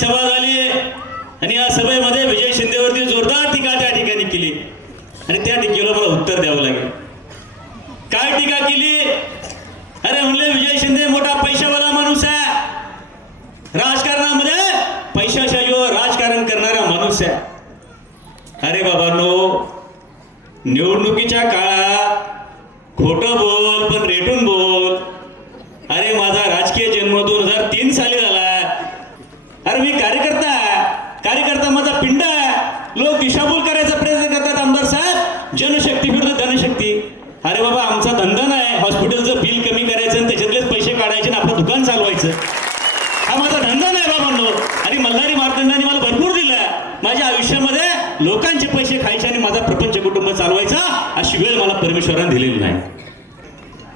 सभा झाली आणि या सभेमध्ये विजय शिंदेवरती जोरदार टीका त्या ठिकाणी केली. आणि त्या टीकेला मला उत्तर द्यावं लागेल. काय टीका केली? अरे म्हणले विजय शिंदे मोठा पैशावाला माणूस आहे. राजकारणामध्ये पैशाशाहीवर राजकारण करणारा माणूस आहे. अरे बाबांनो निवडणुकीच्या काळात खोटं बोल पण रेटून बोल अरे माझा राजकीय जन्म दोन हजार तीन साली झाला अरे मी कार्यकर्ता आहे कार्यकर्ता माझा पिंड आहे लोक दिशाभूल करायचा प्रयत्न करतात आमदार साहेब जनशक्ती विरुद्ध धनशक्ती. अरे बाबा आमचा धंदा नाही. हॉस्पिटलचं बिल कमी करायचं आणि त्याच्यातलेच पैसे काढायचे आणि आपलं दुकान चालवायचं. हा माझा धंदा नाही बाबांनो. आणि मल्हारी मार्तंडाने मला भरपूर दिला माझ्या आयुष्यामध्ये लोकांचे पैसे खायचे आणि माझा प्रपंच कुटुंब चालवायचा अशी वेळ मला परमेश्वराने दिलेली नाही.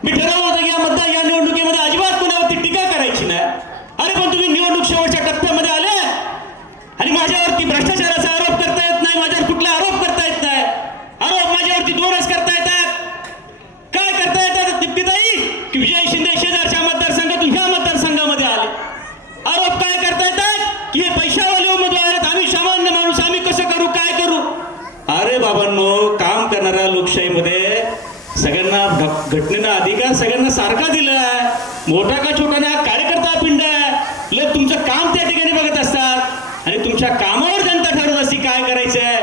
मी ठरवलं होतं की या मतदार या निवडणुकीमध्ये अजिबात कोणावरती टीका करायची नाही. अरे पण तुम्ही निवडणूक शेवटच्या टप्प्यामध्ये आले आणि माझ्यावरती भ्रष्टाचार हे पैशावाले उमेदवार आहेत. आम्ही सामान्य माणूस आम्ही कसं करू काय करू? अरे बाबांनो काम करणाऱ्या लोकशाहीमध्ये सगळ्यांना घ- घटनेचा अधिकार सगळ्यांना सारखा दिला आहे. मोठा का छोटा ना कार्यकर्ता पिंड आहे. लोक तुमचं काम त्या ठिकाणी बघत असतात. आणि तुमच्या कामावर जनता ठरवत असते काय करायचंय?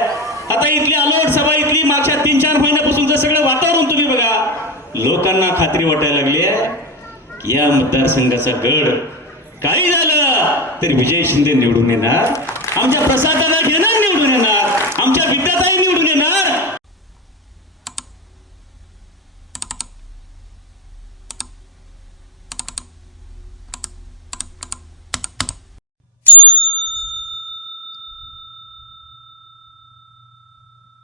आता इथली अलोट सभा इथली मागच्या तीन चार महिन्यापासूनचं सगळं वातावरण तुम्ही बघा. लोकांना खात्री वाटायला लागली आहे. या मतदारसंघाचा गड काही झालं तर विजय शिंदे निवडून येणार. आमच्या प्रसादाला घेणार निवडून येणार. आमच्या विद्याताई निवडून येणार.